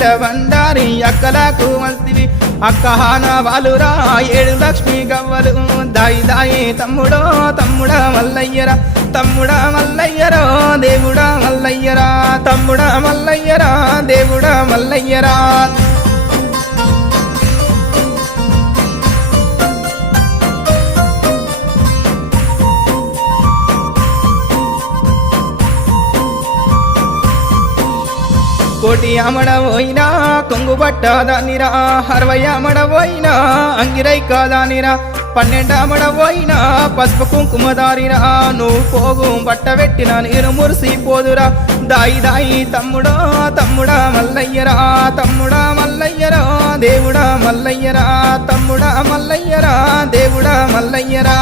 అఖిల బండారి అక్కలకు వస్తివి అక్కహాన వాలురా 7 లక్ష్మి గవ్వలు దాయి దాయి తమ్ముడో తమ్ముడా మల్లయ్యరా తమ్ముడా మల్లయ్యరా దేవుడా మల్లయ్యరా తమ్ముడా మల్లయ్యరా దేవుడా మల్లయ్యరా కోటి అమడబోయినా కొంగు పట్టదానిరా 60 అమడబోయినా అంగిరై కాదానిరా 12 అమడబోయినా పసుపు కుంకుమదారిరా నువ్వు పోగు బట్ట పెట్టిన నేను మురిసిపోదురా దాయి దాయి తమ్ముడో తమ్ముడా మల్లయ్యరా తమ్ముడా మల్లయ్యరా దేవుడా మల్లయ్యరా తమ్ముడా మల్లయ్యరా దేవుడా మల్లయ్యరా